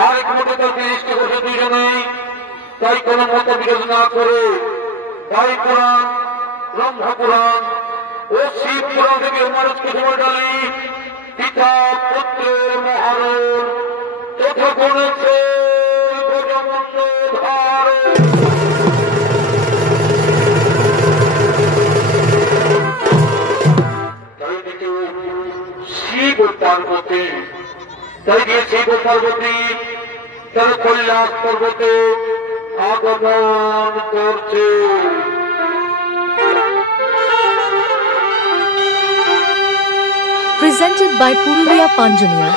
আরেক মতে তার জিনিসকে বসে দুজনেই, তাই কোন মত বিরোধ না করে তাই পুরাণ, ব্রহ্ম পুরাণ ও শিব পুরাণ থেকে মানুষকে সময় ডালি পিতা পুত্রের মহারণ তথা গণেছে গজমন্ড ধার। তাই দিকে শিব পার্বতী, তাই দিয়ে শিব পার্বতী তার কৈলাস পর্বতে আগমন করছে। Presented by Purulia Panjania.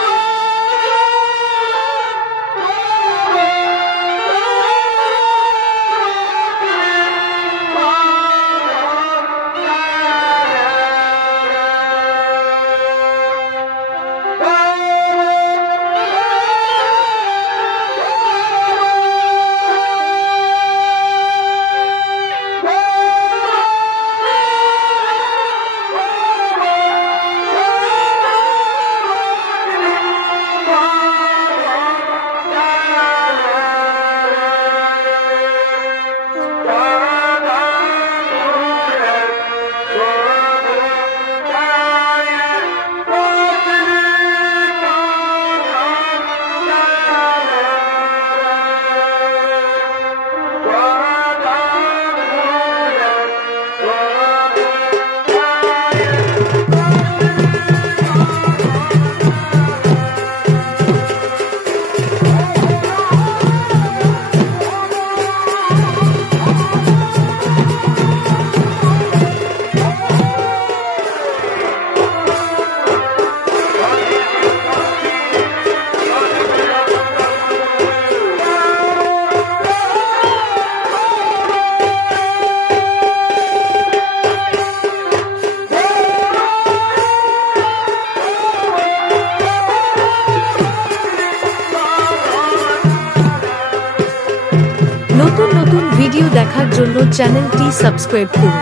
নতুন নতুন ভিডিও দেখার জন্য চ্যানেলটি সাবস্ক্রাইব করুন।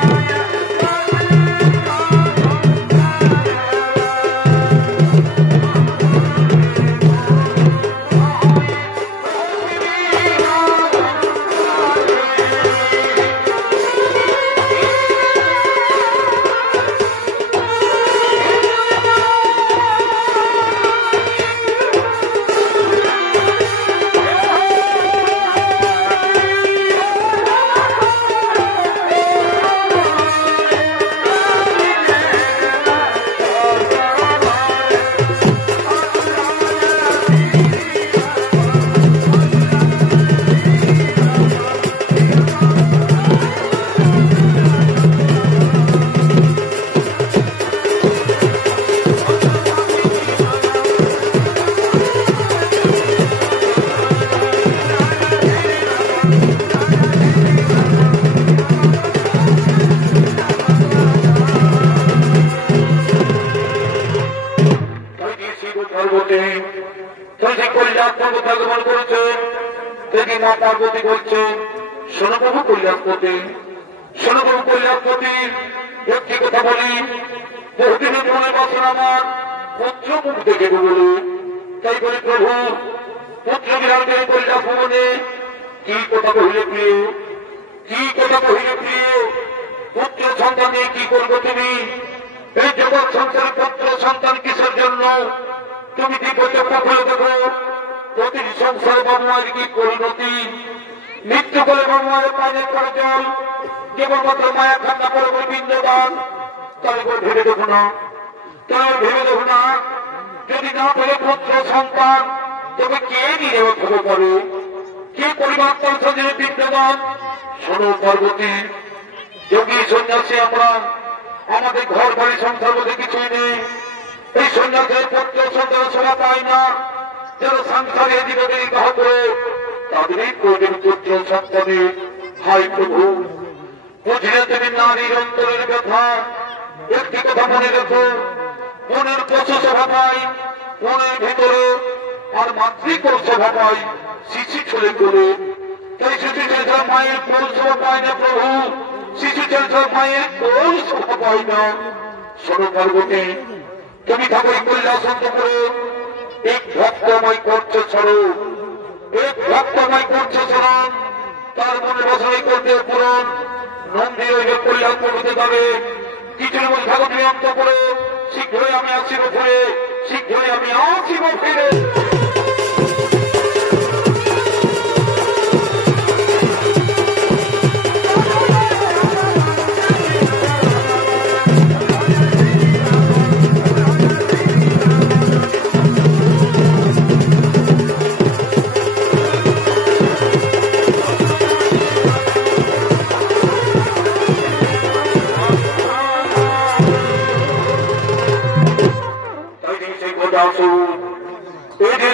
মা পার্বতী বলছেন, শোনো প্রভু কৈলাসপতি, শোনো প্রভু কৈলাসপতি, একটি কথা বলি, বহুদিনের মনে বাসন আমার পুত্র মুখ দেখে বলি, তাই বলি প্রভু পুত্র বিরাটে কৈলাস ভবনে কি কথা কহিলে প্রিয়, কি কথা কহিলে প্রিয়, পুত্র সন্তান নিয়ে কি করবো তুমি? এই জগৎ সংসারে পুত্র সন্তান কিসের জন্য? তুমি দিব্যচক্ষু খুলে দেখো, প্রতিটি সংসার বাবুমায়ের কি পরিণতি, মৃত্যু করে বাবুমায়ের পানির পরে জল, কেবলমাত্র মায়া ঠান্ডা করে বিন্দুদান। তাই ভেবে দেখো না, তাই ভেবে দেখো না, যদি না পেলে পুত্র সন্তান তবে কে নিয়ে খবর করে, কে পরিবার পৌঁছাদের বিন্দুদান? শোনো পার্বতী, যোগী সন্ন্যাসী আমরা, আমাদের ঘর বাড়ি সংসার মধ্যে কিছুই নেই। এই সন্ন্যাসের পুত্র সন্তান সভা পায় না, যারা সংসারে জীবনে বিবাহ করে তাদেরই প্রয়োজন পুত্র সন্তানে। হাই প্রভু, বুঝলে তুমি নারীর অন্তরের ব্যথা। একটি কথা মনে রেখো, মনের পশু সভা পাই মনের ভিতরে, আর মাতৃক সভা পাই শিশু ছেলে করে। তাই শিশু ছেলে মায়ের কোল সভা পায় না প্রভু, শিশু ছেলে মায়ের কোল সভা পায় না। শোনো পার্বতী, তুমি থাকো কৈলাস অন্তপুরে, এক ভক্তময় করছে ছড়ো,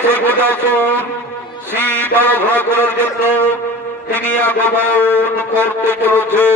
সেই গোটাসুর শিব আরাধনা করার জন্য তিনি আগমন করতে চলেছে।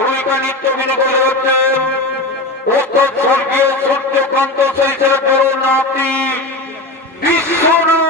ভূমিকা নিত্য বিনোদন হচ্ছে উত্তর স্বর্গীয় সূর্যকান্ত শৈশব বড় নাতি বিশ্বনাথ।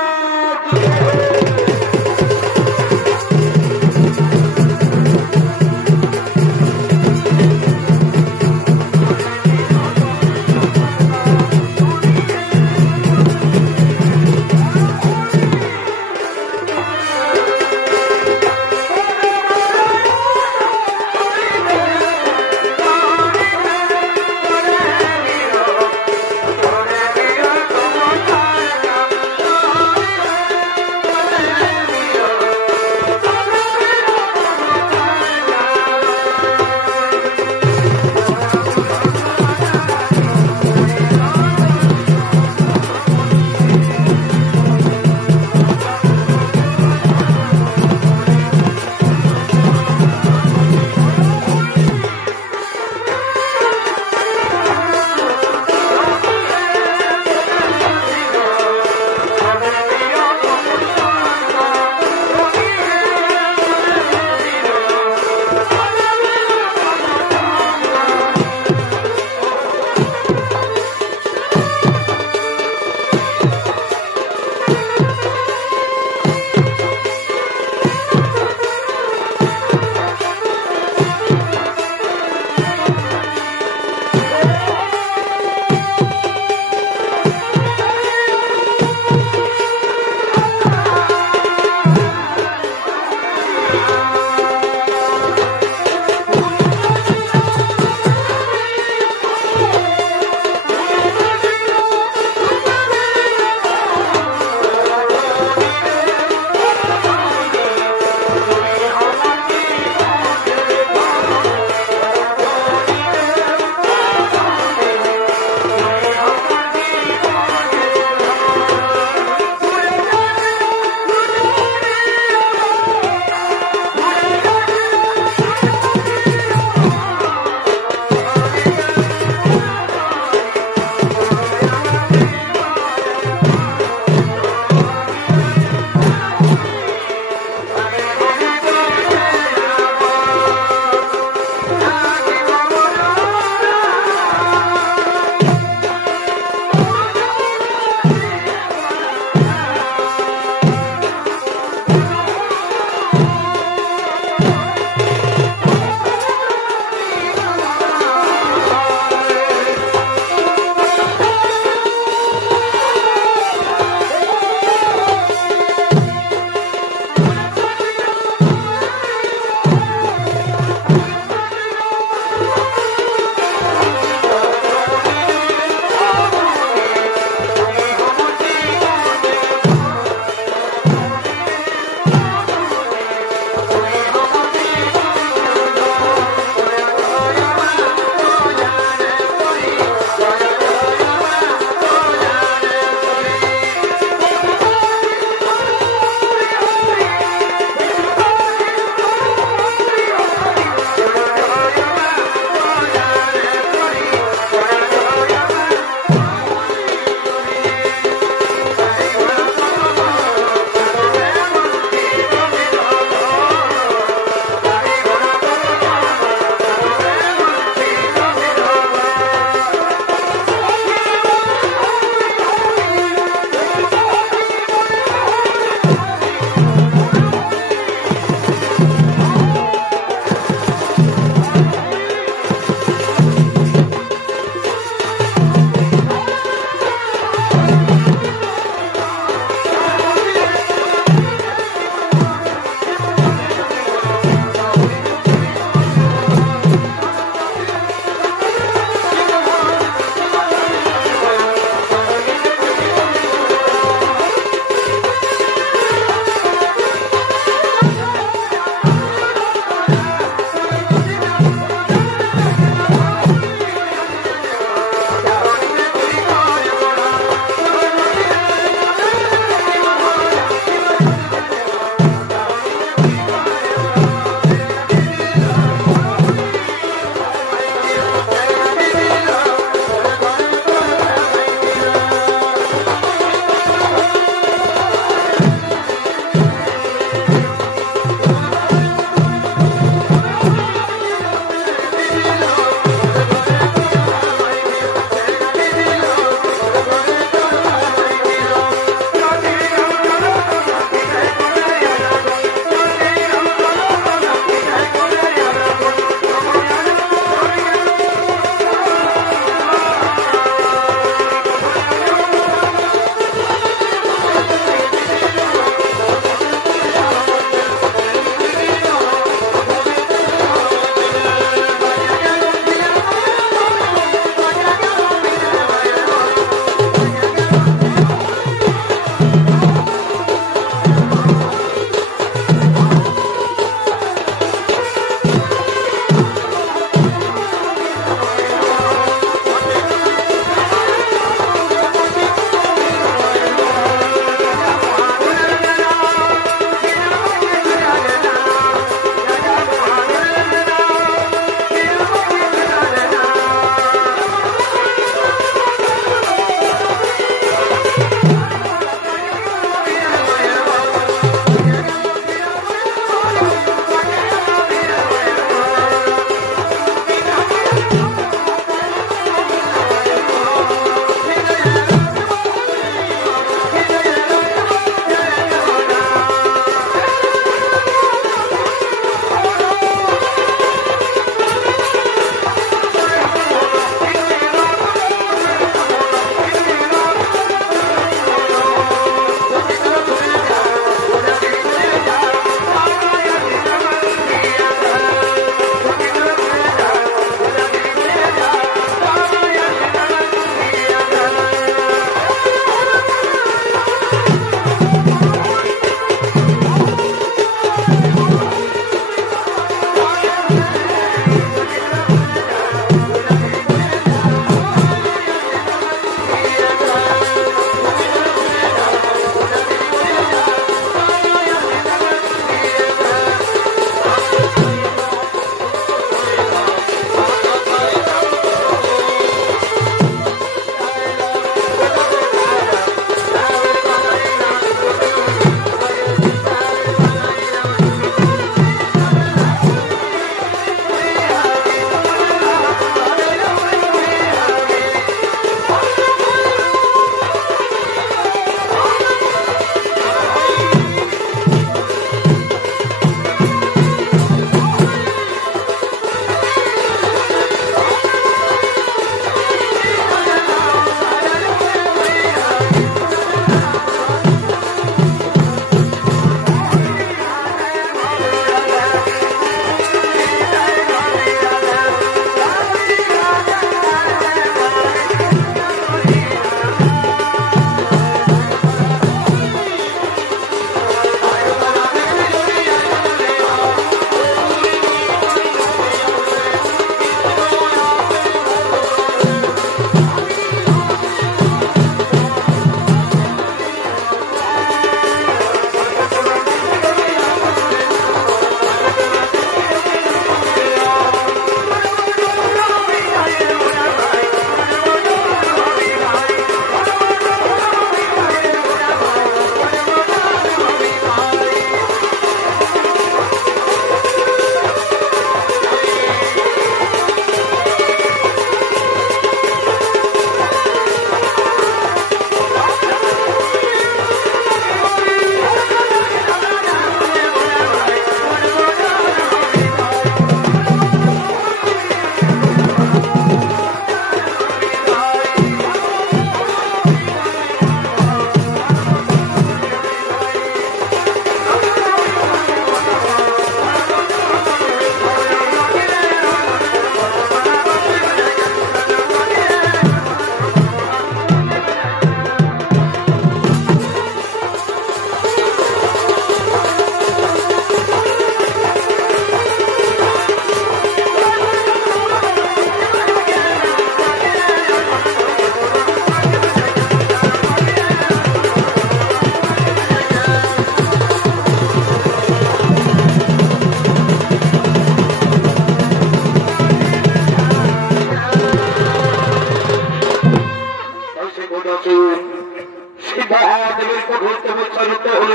সেই মহাদেবের কঠোর তপস্যা যুক্ত হল।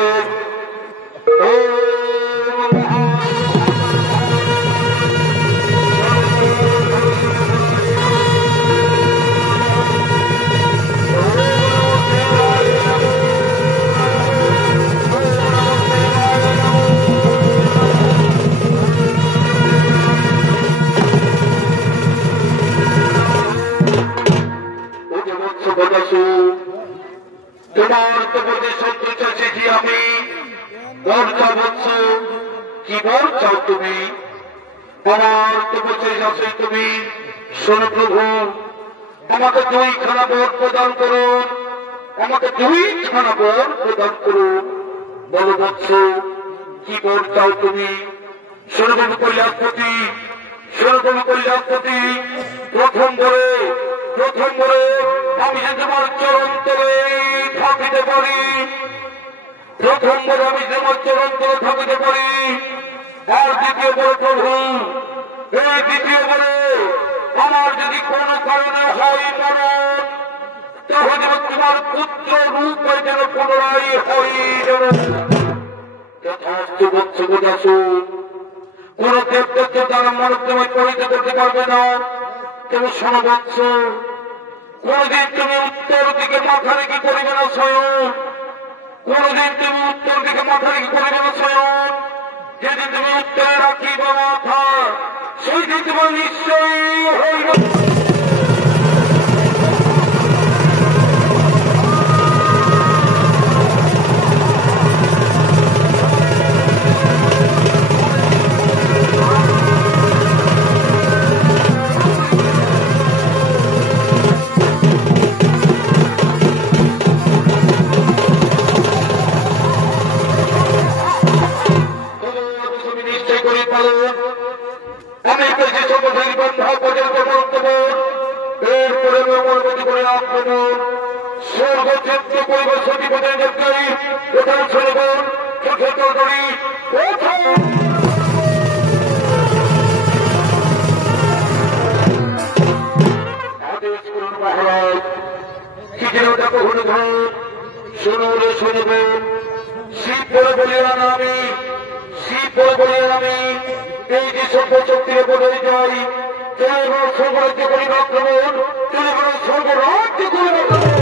তোমার তপস্যা সত্য চাইছি আমি, বর চাও বৎস, কি বর চাও তুমি? আমার তপস্যা চাই তুমি, শোনো প্রভু, আমাকে 2খানা বর প্রদান করুন, আমাকে 2খানা বর প্রদান করুন। বলো বৎস, কি বর চাও তুমি? শোনো প্রভু কৈলাসপতি, শোনো প্রভু কৈলাসপতি, প্রথম বলে আমি যে তোমার চরণ তলে থাকিতে পারি, প্রথম বলে আমি তোমার চরণ তলে থাকিতে পারি। আর দ্বিতীয় বলে প্রভু, এই দ্বিতীয় বলে আমার যদি কোন কারণে হয় মরণ, তাহলে তোমার পুত্র রূপ যেন পুনরায় হই যেন যথার্থ বৎস বোঝাসুন। কোন দেবদত্ত দ্বারা মানব তোমায় পরিচিত করতে পারবে না। তবে শোনো বৎস, কোনদিন তুমি উত্তর দিকে মাথা রেখে করিবে না স্বয়ং, কোনদিন তুমি উত্তর দিকে মাথা রেখে করিবে না স্বয়ং। যেদিন তুমি উত্তরে রাখিবে মাথা, সেই দিন তোমার নিশ্চয়ই হইবে। এই যে সর্বশক্তির বলে যাই, সর্বরাজ্য করি আক্রমণ, সর্বরাজ্য করি আক্রমণ।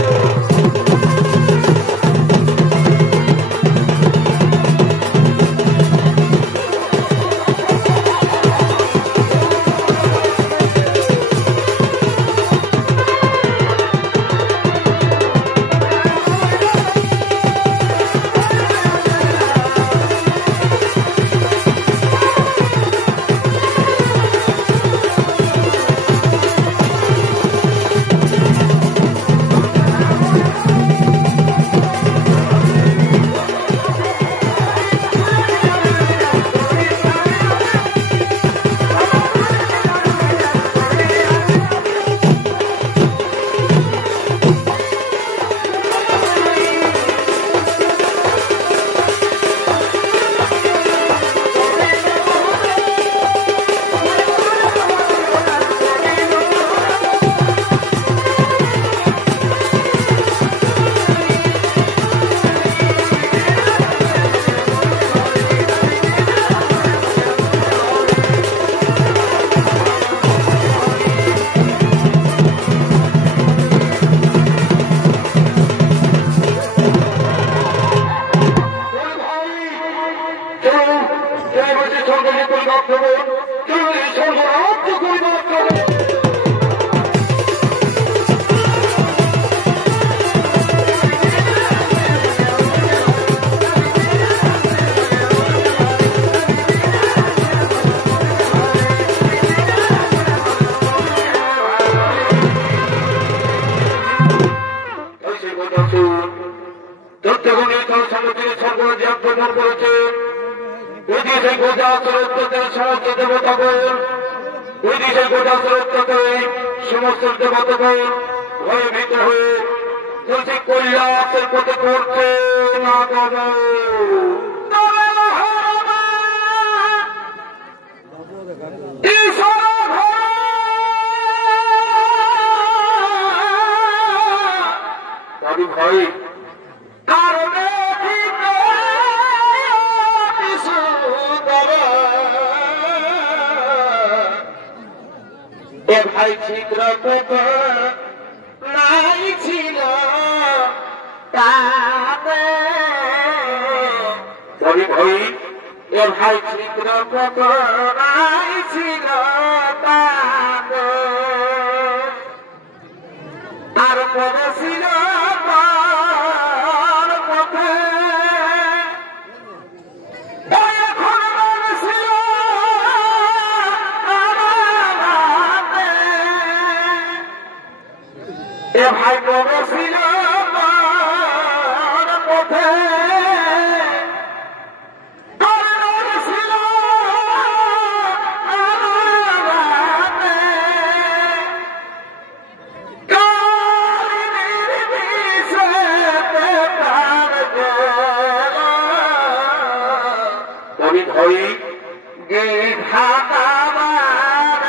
সমস্ত দেবতাগণ ভয়ভীত হয়ে যদি কৈলাসের পথে করছে না বাবা ভাই কারণে কিছু এ ভাই ঠিক রাখো নাই ছিল ভাই এ ভাই ঠিক রাখো নাই ছিল তারপরে ছিল পথে এ ভাই বড় ছিল পথে ছিল আমি ধরি গে ঘাটাবার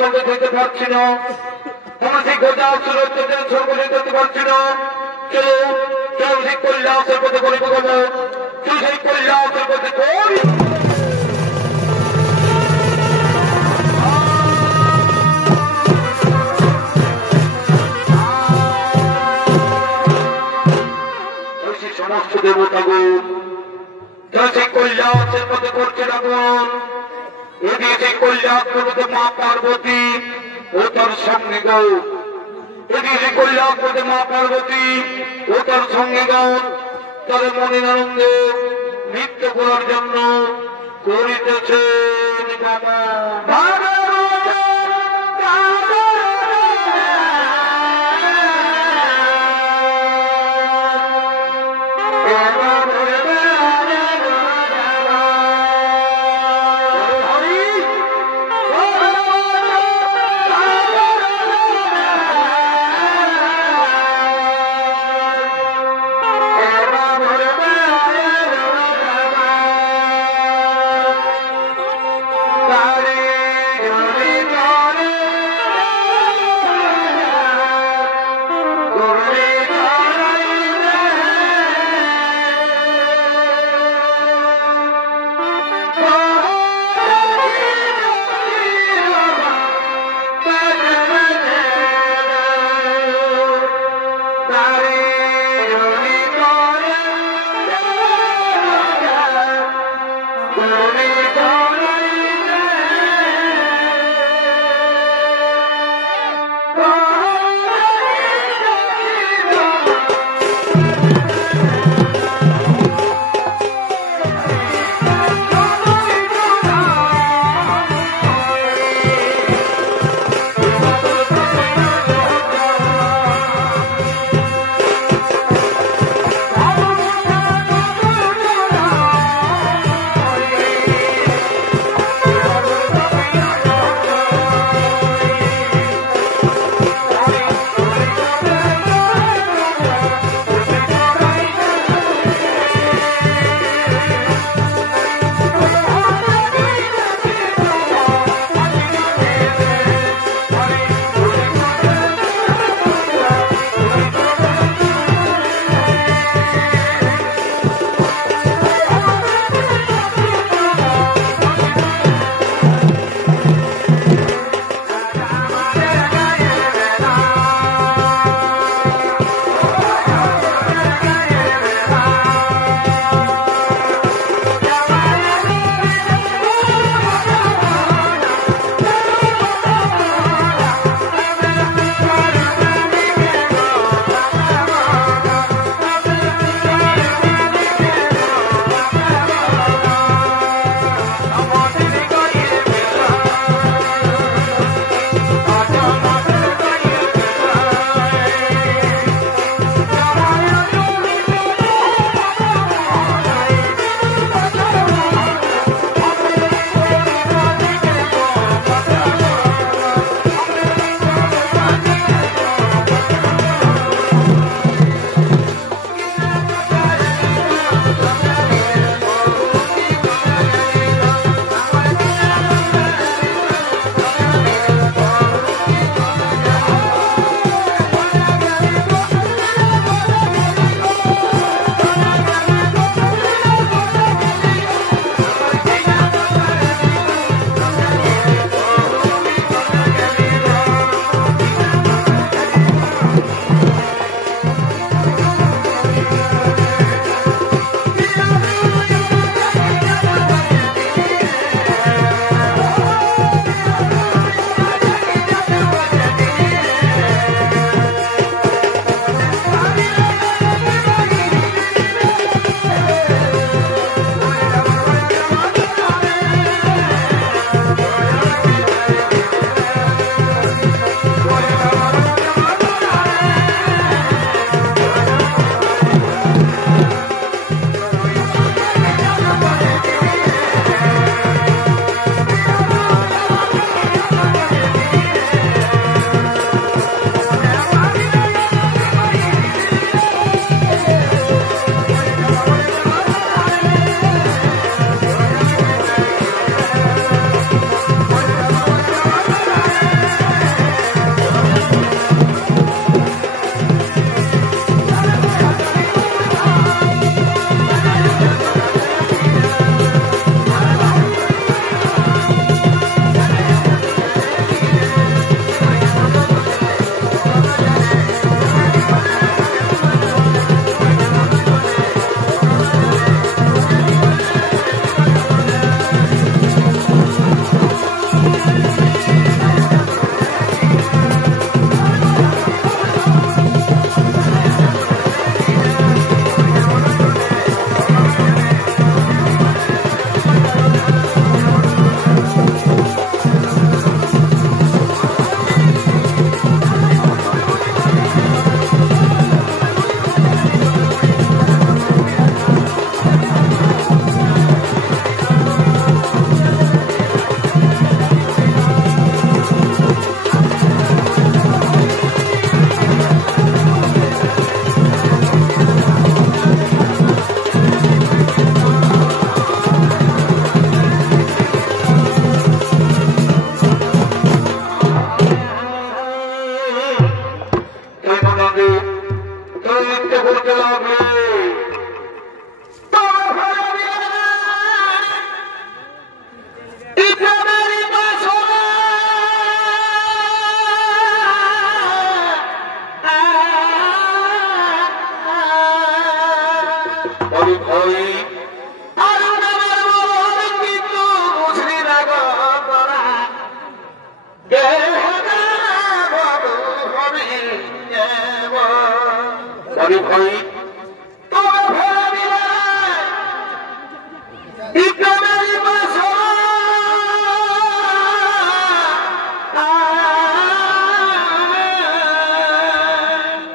সঙ্গে যেতে পারছি না, আমার সেই গোটা সুরক্ষিতের সঙ্গে যেতে পারছি না। কেউ কেউ সেই কৈলাসের পথে করে বলবো, কেউ সেই কৈলাসের পথে করি। কৈলাসের পথে করছে রাবণ, এদিকে কৈলাসপথে মা পার্বতী ও তার সঙ্গে গৌ, এদিকে কৈলাসপথে মা পার্বতী ও তার সঙ্গে গৌ তাদের মনের আনন্দে নৃত্য করার জন্য করিতেছে বলি ভাই তোমার ভরা দিলে বিক্রমের বাসা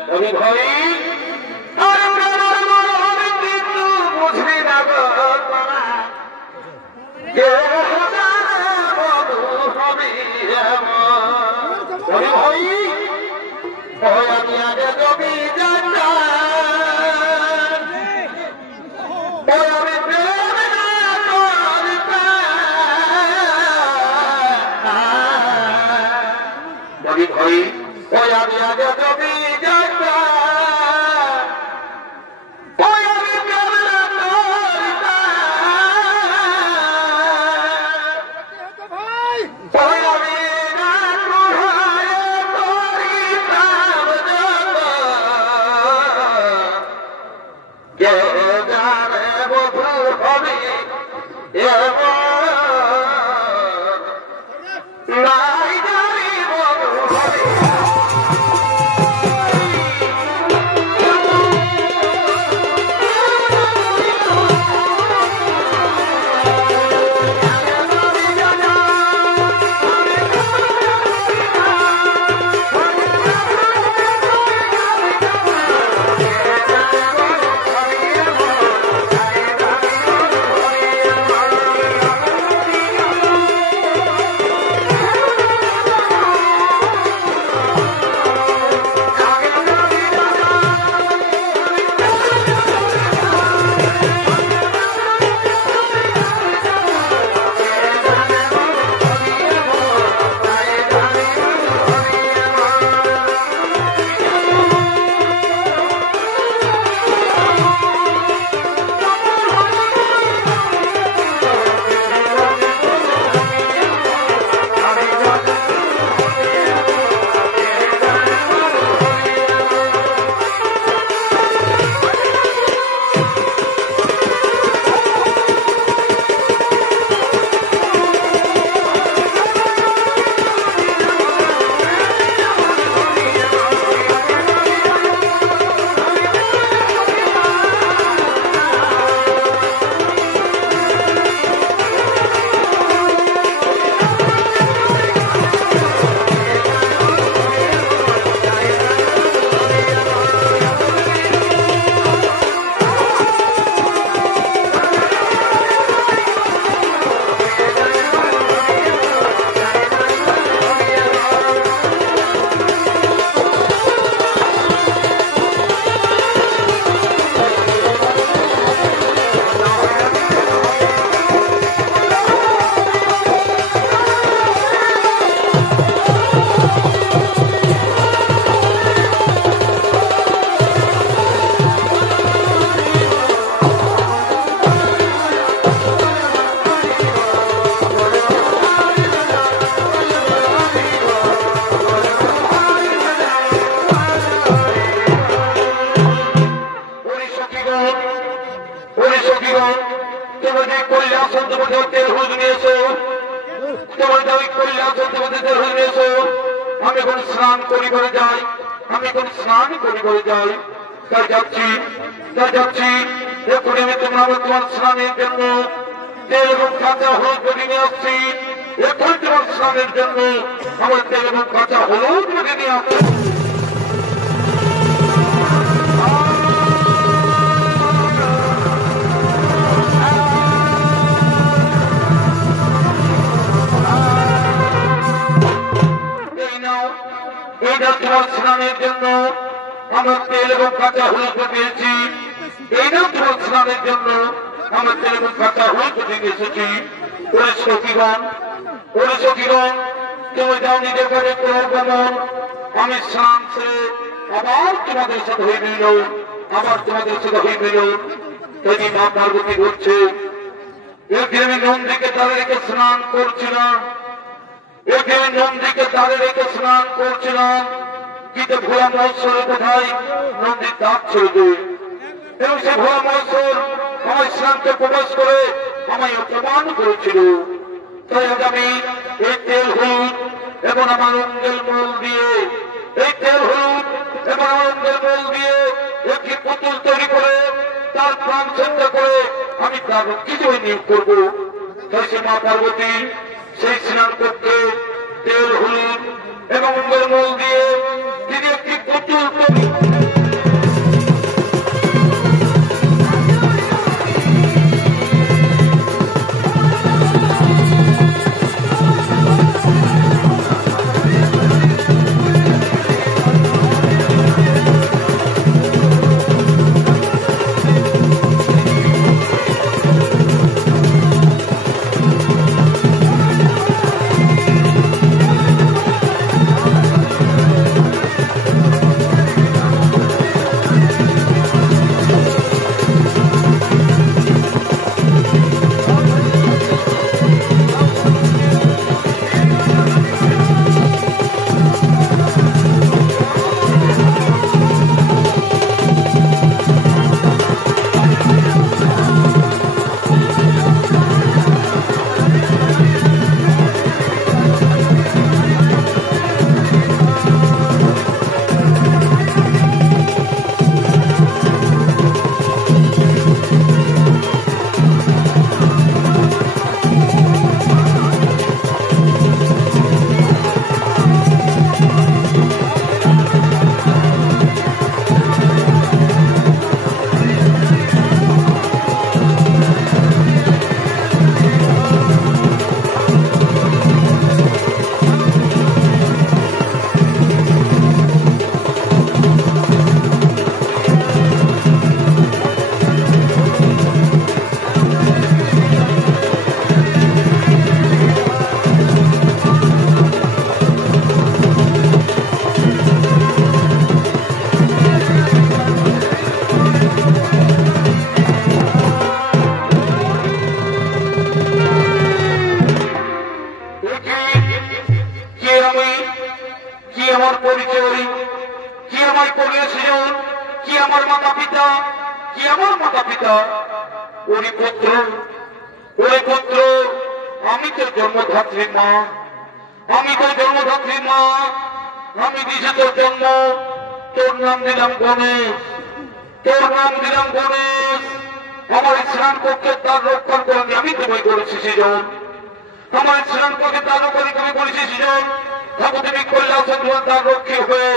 বলি ভাই কিন্তু বুঝবি না গো কে আমি আগে জমি বলি ভাই ওই আমি আগে জমি আমি কোন স্নান করি করে যাই, আমি কোন স্নান করি করে যাই, তাই যাচ্ছি এখন আমি তোমার স্নানের জন্য তেল এবং কাঁচা হলুদ বলে নিয়ে আসছি। এখন তোমার স্নানের জন্য আমার তেল এবং কাঁচা হলুদ বলে নিয়ে আসছি। তোমার স্নানের জন্য আমার তেল এবং কাঁচা হলুদ পেয়েছি। এই নাম তোমার স্নানের জন্য আমার তেল এবং কাঁচা হলুদ দিয়ে এসেছি। ওরে সখীগণ, তুমি যাও নিজের কাছে প্রগমন। আমি স্নান ছেড়ে আবার তোমাদের সাথে হয়ে মিল, যদি মা পার্বতী ঘুরছে। একদিন আমি নন্দীকে তাদের রেখে স্নান করছিলাম, কিন্তু ভোলা মহোৎসবের কোথায় নন্দীর দাঁত ছেড়ে দেয় এবং সে ভোলা মহোৎসব আমার স্নানকে প্রবেশ করে আমায় অপমান করেছিল। তাই আজ আমি এই তেল হলুদ এবং আমার অঙ্গের মূল দিয়ে, পুতুল তৈরি করে তার প্রাণ চিন্তা করে আমি তার কিছু নিয়োগ করবো। তাই সে মা পার্বতী সেই স্নান কক্ষে তেল হলুদ এবং মল দিয়ে তিনি একটি পুতুল তৈরি জন্মধাত্রী মা, আমি তোর জন্মধাত্রী মা, আমি দিছি তোর জন্ম, তোর নাম দিলাম গণেশ, তোর নাম দিলাম গণেশ। আমার স্নান কক্ষে তার রক্ষা করে আমি তোমায় করেছি সৃজন, আমার স্নান কক্ষে তার রক্ষা তুমি করেছি সৃজন। ঠাকুর তুমি কৈলাসন তোমার তার রক্ষী হয়ে,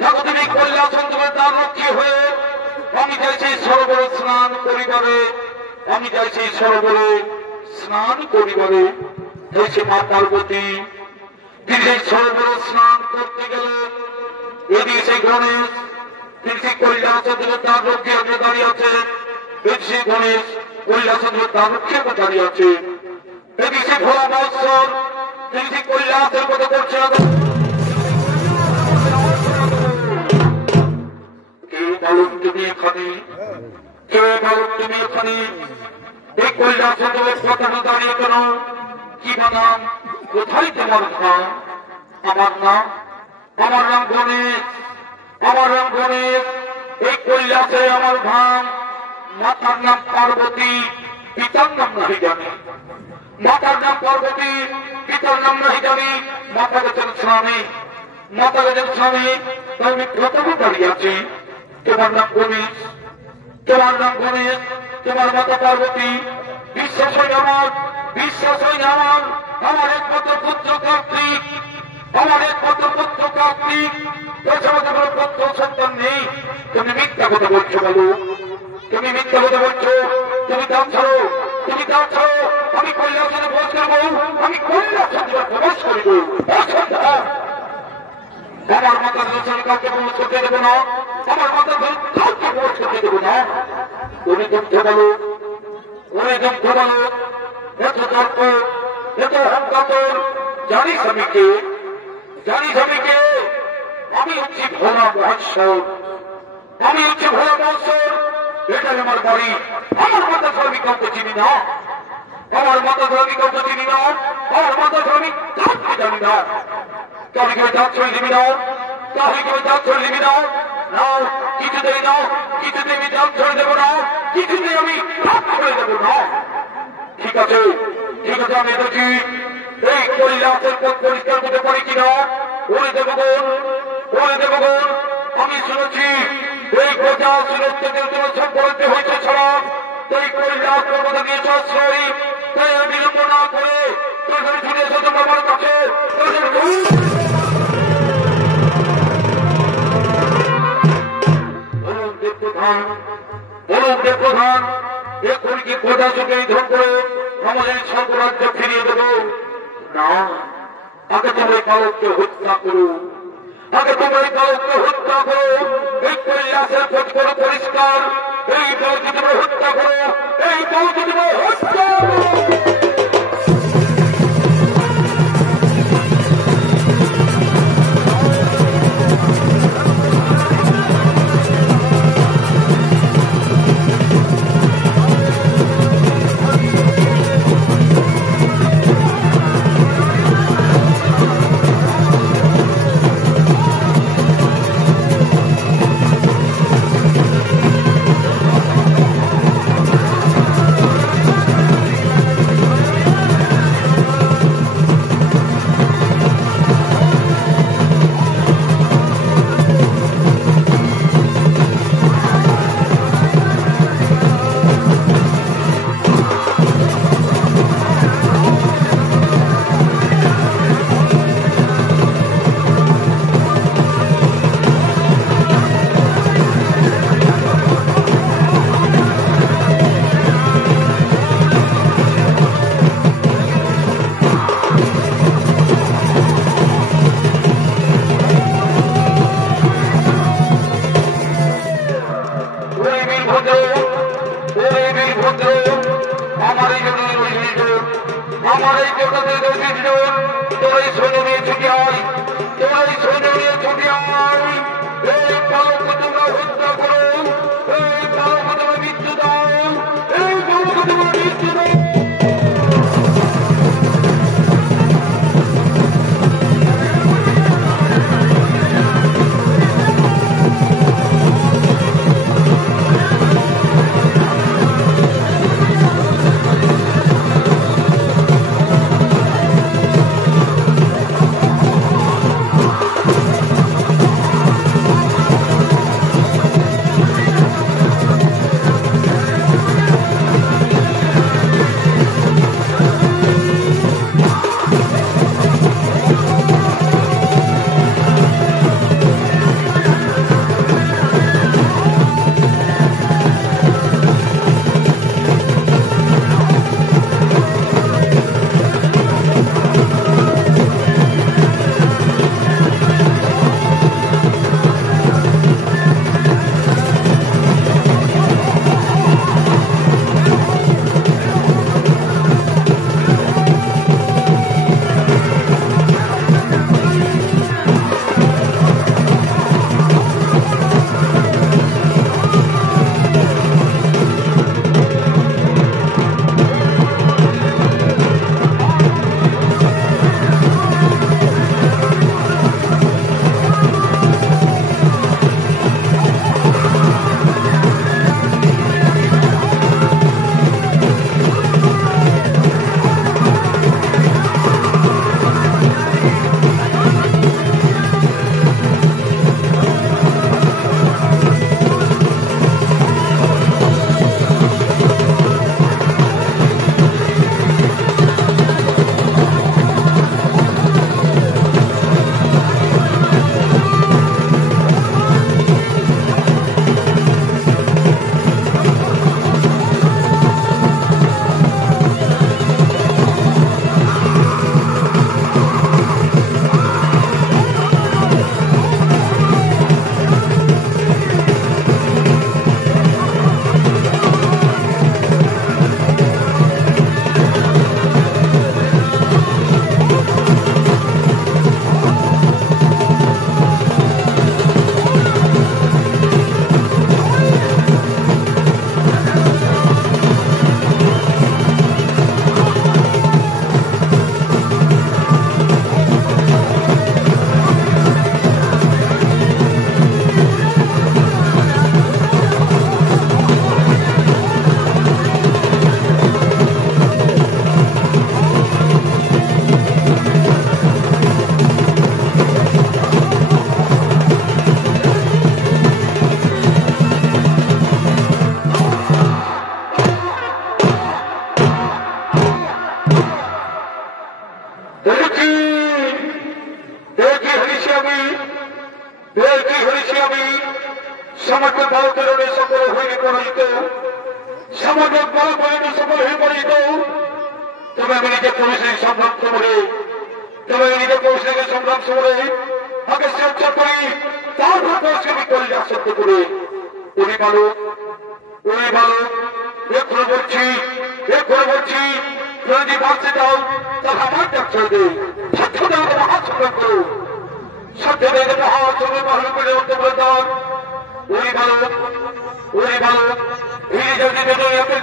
ঠাকুর তুমি কৈলাসন তোমার তার রক্ষী হয়ে আমি চাইছি সরোবরে স্নান করিবারে, আমি চাইছি সরোবরে স্নান করিবারে। হয়েছে মা পার্বতী তিনি সেই সরোবরে স্নান করতে গেলেন। এদিকে সেই গণেশ তিনি সেই কৈলাসচন্দ্র তার রক্ষী আগে দাঁড়িয়ে আছেন, এদিকে সেই গণেশ কৈলাসচন্দ্র তার রক্ষী আগে দাঁড়িয়ে আছে। এদিকে সেই ভোলা মহোৎসব তিনি সেই কৈলাসের কথা করছেন। কে বলুন তুমি এখানে, কে বলুন তুমি এখানে, এই কৈলাসচন্দ্রের কথাটা দাঁড়িয়ে কেন? কি নাম, কোথায় তোমার নাম? আমার নাম, আমার নাম গণেশ, আমার নাম গণেশ। এই কৈলাসে আমার ধাম, মাতার নাম পার্বতী, পিতার নাম নাহি জানি, মাতার নাম পার্বতী, পিতার নাম নাহি জানি। মাতা গেছেন স্বামী, মাতা গেছেন স্বামী, আমি প্রথমে দাঁড়িয়ে আছি। তোমার নাম গণেশ, তোমার নাম গণেশ, তোমার মাতা পার্বতী। বিশ্বাস হয় আমার, বিশ্বাস হয় আমার, আমার একমাত্র পুত্র কার্তিক, আমার একমাত্র পুত্র কার্তিক। তোমাদের কোনো পুত্র সন্তান নেই, তুমি মিথ্যা কথা বলছো বলো, তুমি মিথ্যা কথা বলছো। তুমি দাম ছাড়ো, তুমি দাম ছাড়ো। আমি কৈলাসে প্রবেশ করবো, আমি কৈলাসে প্রবেশ করিব। আমার মাতা ধরে কাউকে প্রবেশ করতে দেবো না, আমার মাতা ধরে কাউকে প্রবেশ করতে দেবো না। তুমি দুঃখ বলো, ওরে দুঃখ বলো, এত তর্ক, এত অহংকার, জানিস আমি কে? জানিস আমি কে? আমি হচ্ছি ভোলা মহোৎসব, আমি হচ্ছি ভোলা মহোৎসব। এটাই আমার বাড়ি। আমার মাতা ধর্মী কাউকে চিনি না, আমার মাতা ধর্মী কাউকে চিনি না, আমার মাতা ধর্মী কাউকে জানি না। তাহলে কেউ দাঁত ছড়ে দিবি না, তাহলে কেউ দাঁত ছড়ে দিবি না। নাও, কিছুতেই নাও, কিছুতেই আমি দাঁত ছড়ে দেবো না, কিছুতেই আমি দাঁত ছড়ে দেবো না। ঠিক আছে, ঠিক আছে, আমি দেখি এই কৈলাসের পথ পরিষ্কার করতে পারি কিনা। ওরে দেবগণ, ওরে দেবগণ, আমি শুনেছি এই গোটা সিলেট থেকে তোমার সম্পর্কে হয়েছে ছাড়া তাই কৈলাস পর্বত গিয়েছ আশ্রয় তাই বিলম্ব না করে তাদের ফিরে এসে তোমার আমার কাছে তাদের প্রধান এখন কি খোঁজা চোখে ধন করে আমাদের সাম্রাজ্য ফিরিয়ে দেব না আগে তোমার কালককে হত্যা করো আগে তোমার কালককে হত্যা করো এই কৈলাসের পথ করো পরিষ্কার এই দলকে তোমরা হত্যা করো এই দলকে তোমরা হত্যা করো কি হয়েছি আমি সমাজের ভারতের সকল হয়ে পরাজিত, সমাজের বড় বলে সকল হয়ে পরাজিত। তবে আমি নিজে পুলিশের সংগ্রাম সমরে, তবে নিজে পুলিশের সংগ্রাম সমরে আগে চেষ্টা করি, তারপর পুলিশকে আমি করি আসক্ত করে উনি ভালো এক্ষুনি বলছি যদি বাঁচতে দাও তাহলে আমার ডাক্তার দেয় সাধ্য দেওয়া মহাসংগ্রাম করো, সাধ্য দেওয়া মহাসংগ্রাম ভালো করে উঠতে বলে দাও। উনি ভালো ফিরে যদি বেদনাতে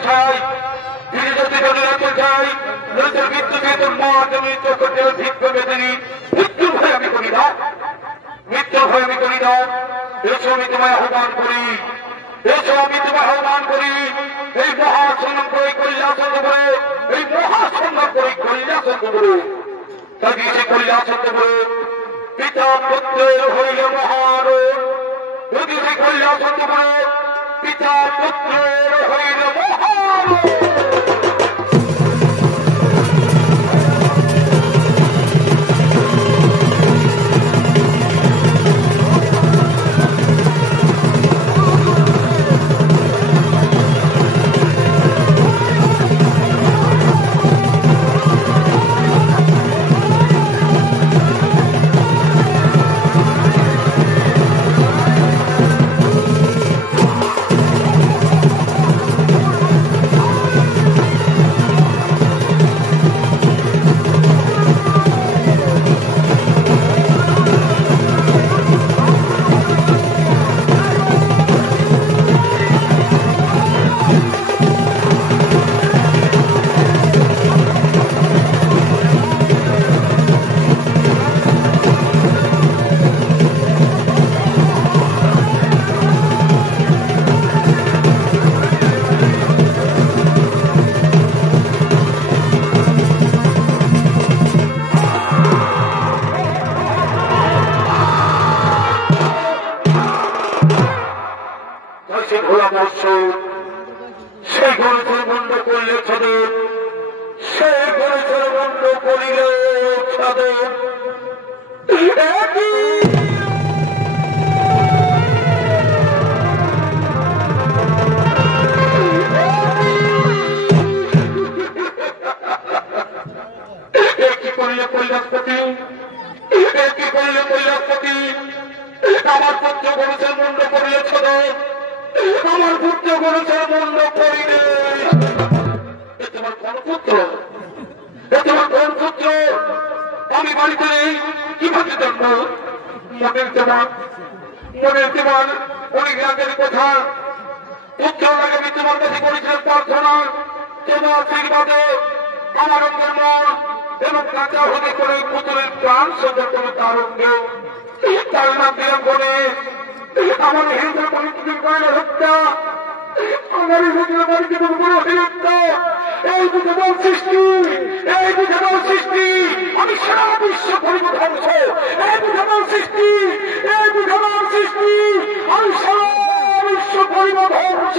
চাই, নয়তো মৃত্যু বেতন মা তুমি চোখে ভিক্ষ বেদনী মৃত্যুর ভয় আমি করি না, এসো আমি তোমায় আহ্বান করি, এই মহাসংগ্রাম করে কৈলাসন করে, এই মহাসংগ্রাম করে কৈলাসন করে তাকে সে কৈলাসন করে পিতা পুত্রের হইল মহার, যদি সে কৈলাসন করে পিতা পুত্রের হইল মহার। সেই গণেশের বন্ধ করলে ছাদর, সেই গণেশের বন্ধ করিলে ছাদর। কি করিলে কৈলাসপতি, আমার পুত্র গণেশের বন্ধ করিলে ছাদর, আমার পুত্র গণেশের বন্ধ করিলে। তোমার কোন পুত্র, আমি বাড়িতে নেই কিভাবে জন্ম? মনের দেওয়ান অনেক আগের কথা, পুত্র আগে আমি তোমার কাছে করেছিলাম প্রার্থনা, তোমার আশীর্বাদে আমার অঙ্গের মন এবং কাঁচা হতে করে পুত্রের প্রাণ সজ্জা করে তার অঙ্গে তার নাম দিলাম বলে আমার হিন্দু পরিস্থিতির কারণে হত্যা, আমার হিন্দু পরিস্থিতির বড় হত্যা, এই বিধবার সৃষ্টি, আমি সারা বিশ্ব করিব ধ্বংস, এই বিধবার সৃষ্টি, আমি সারা বিশ্ব করিব ধ্বংস।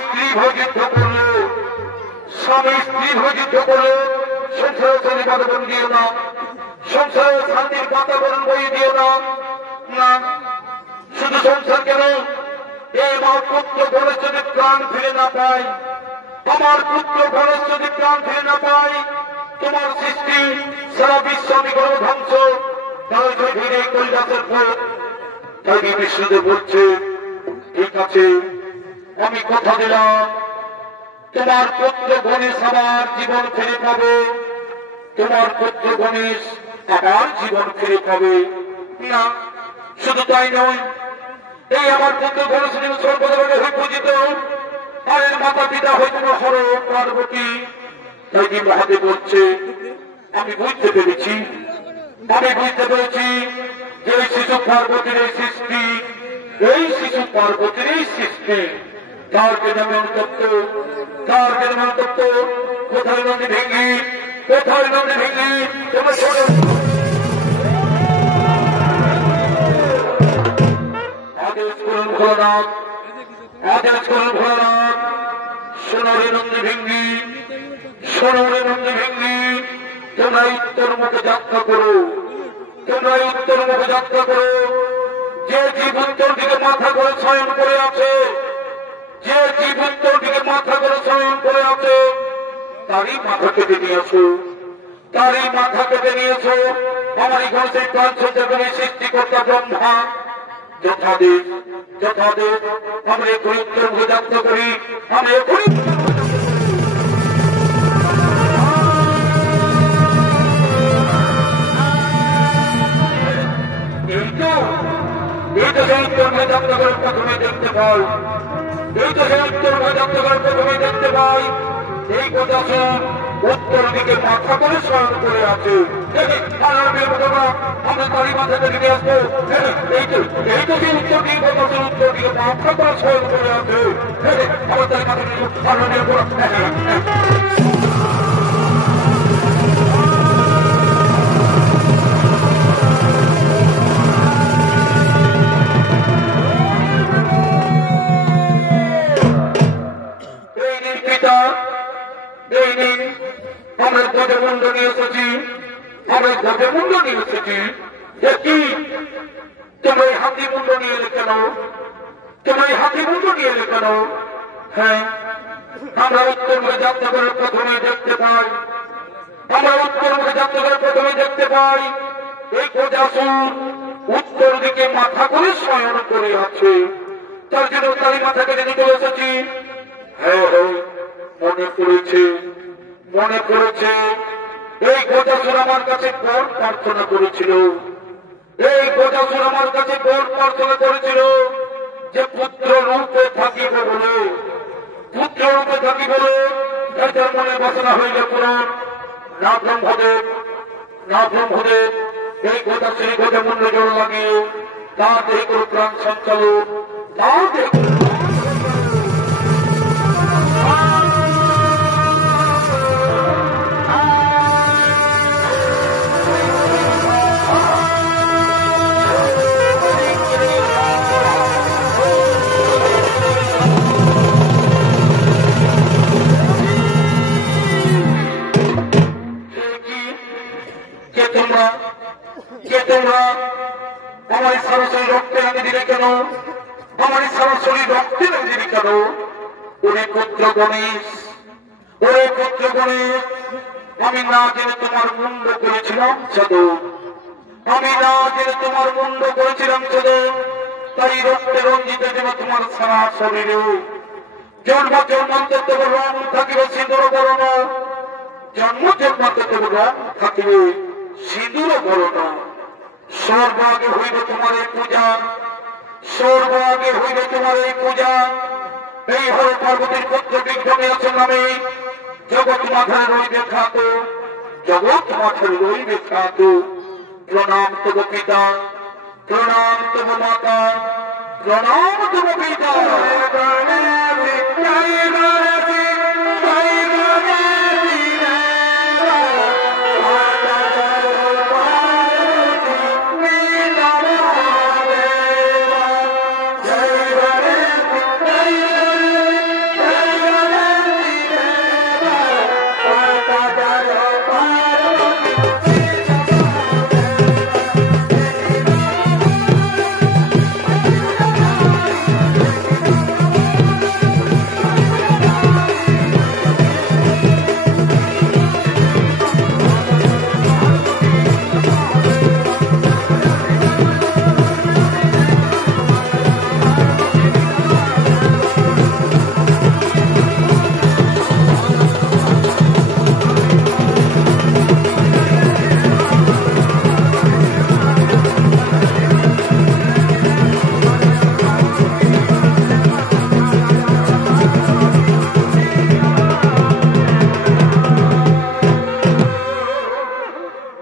স্ত্রী হয়ে যুদ্ধ করলো, স্বামী স্ত্রী হয়ে যুদ্ধ করলো, সংসারে শান্তি বাতাবরণ দিও না, সংসারে শান্তির বাতাবরণ বইয়ে দিও না। না, শুধু সংসার কেন, এই আমার পুত্র গণেশ যদি প্রাণ ফিরে না পায়, আমার পুত্র গণেশ যদি প্রাণ ফিরে না পায়, তোমার সৃষ্টি সারা বিশ্ব আমি গণ ধ্বংস, তাহলে ধীরে কৈলাসের পর। তাই বিষ্ণুদেব বলছে, ঠিক আছে, আমি কথা দিলাম, তোমার পুত্র গণেশ আমার জীবন ফিরে পাবে, তোমার পুত্র গণেশ আবার জীবন ফিরে পাবে। না, শুধু তাই নয়, এই আমার পুত্র গণেশ সর্বদা হয়ে পূজিত, আর এর মাতা পিতা হয়তো হর পার্বতী। তাই কি মহাদেব বলছে, আমি বুঝতে পেরেছি, আমি বুঝতে পেরেছি যে এই শিশু পার্বতীর এই সৃষ্টি, এই শিশু পার্বতীর এই সৃষ্টি তার জন্মের তত্ত্ব, তার জন্মের তত্ত্ব। কোথায় নদী ভেঙ্গি, কোথায় নদী ভেঙ্গি, তোমার ছোট আদেশ করুন ভোলানাথ, আদেশ করুন ভোলানাথ, সোনারে নন্দী ভেঙ্গি, সোনারে নন্দী ভেঙ্গি, তোমরা উত্তর মুখে যাত্রা করো, তোমরা উত্তর মুখে যাত্রা করো। যে জীব উত্তর দিকে মাথা করে শয়ন করে আছে, যে জীব উত্তর দিকে মাথা করে শয়ন করে আছে, তারই মাথা কেটে নিয়েছো, তারই মাথা কেটে নিয়েছো। আমারই ঘরে প্রাণ সজ্জা করে সৃষ্টিকর্তা ব্রহ্মা যথাদেশ, যথাদেশ। আমরা এখনই উত্তর মুখে যাত্রা করি, আমরা এখনই এই তো সেই উত্তর মুখে যাত্রা করে প্রথমে দেখতে পাই, এই তো সেই উত্তর মুখে যাত্রা করে প্রথমে দেখতে পাই এই গোদাসন উত্তর দিকে মাথা করে শয়ন করে আছে। আমরা তারই মাথা থেকে নিয়ে আসবো। এই তো সেই উত্তর দিকে গোদাসন উত্তর দিকে মাথা করে শয়ন করে আছে। আমার তারই মাথা নিয়ে আমরা ধ্বজমুণ্ড নিয়ে এসেছি, আমরা ধ্বজমুণ্ড নিয়ে এসেছি। কি তোমরা এই হাতি মুণ্ড নিয়ে এলে কেন, তোমরা এই হাতি মুণ্ড নিয়ে এলে কেন? হ্যাঁ, আমরা উত্তর মুখে যাত্রা করে প্রথমে দেখতে পাই, আমরা উত্তর মুখে যাত্রা করে প্রথমে দেখতে পাই এই গোজাসুর উত্তর দিকে মাথা করে শয়ন করে আছে। তার জন্য তারই মাথা কেটে নিতে এসেছি। হ্যাঁ হ্যাঁ, মনে পড়েছে, মনে পড়েছে। এই গোজাসুর আমার কাছে বর প্রার্থনা করেছিল, এই গোজাসুর আমার কাছে বর প্রার্থনা করেছিল যে পুত্র রূপে থাকিব বলে, পুত্র রূপে থাকি বলে। তার মনে বাসনা হইলে পূরণ। না ব্রহ্মদেব, না ব্রহ্মদেব এই গোজাসুরি গোজামুণ্ড জোর লাগিয়ে তার দেহে কোনো প্রাণ সঞ্চালন, তার দেহে আমার সরাসরি রক্তে আমি দিলে কেন, আমার সরাসরি রক্তে আমি দিলি কেন? ওরে পুত্র গণেশ, ওরে পুত্র গণেশ, আমি না জেনে তোমার মুন্ড করেছিলাম চোদন, আমি না জেনে তোমার মুন্ড করেছিলাম চোদন। তাই রক্তে রঞ্জিত যেন তোমার সারা শরীরে জন্ম জন্মান্তর তবু রং থাকিবে সিঁদুর বরণ, জন্ম জন্মান্তর তবু রং থাকিবে সিঁদুর বরণ। সর্ব আগে হইবে তোমার এই পূজা, সর্ব আগে হইবে তোমার এই পূজা। এই হল পার্বতীর পুত্র বিক্রমী আছে নামে জগৎ মাথায় রইবে খ্যাত, জগৎ মাথায় রইবে খ্যাত। প্রণাম তব পিতা, প্রণাম তব মাতা, প্রণাম তব পিতা।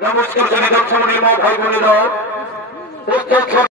নমস্কার জানি দর্শনীয় মা ভাই বোনেরা, প্রস্তাব